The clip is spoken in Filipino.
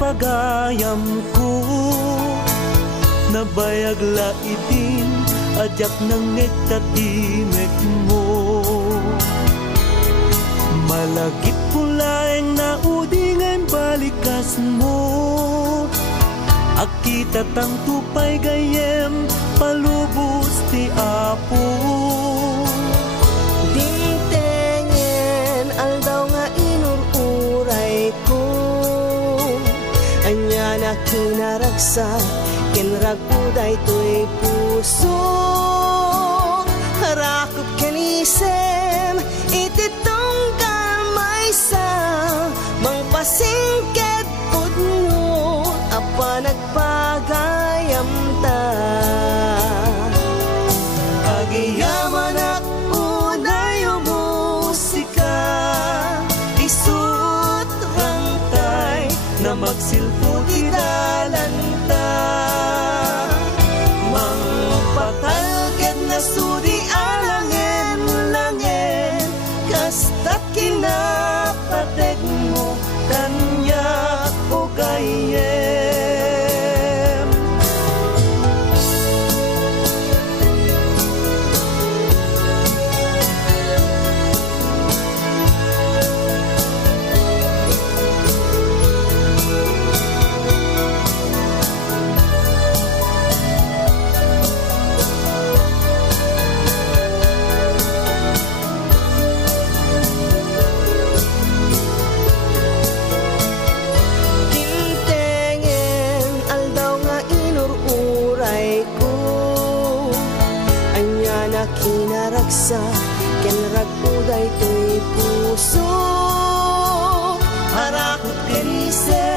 pagayam ko, nabayag laidin ajak nangit tatimek mo. Malagip pulaeng naudingay balikas mo, akita tang tupay gayem palubos ti Apo. Dintengen aldaw nga inururay ko, anya na kinaragsa kinraguday to'y puso. Harakot kanisem ititong kamay sa mangpasingket pudno apa nagpagayam ta. Agiyaman ak unay musika, isut rangtay na magsilpo idalanta. Mangpatalged na sudi alangin-langin, kasta't kinapateg mo kanya o gayem. Kinaragsa kenraguday to'y puso, harakot kanisem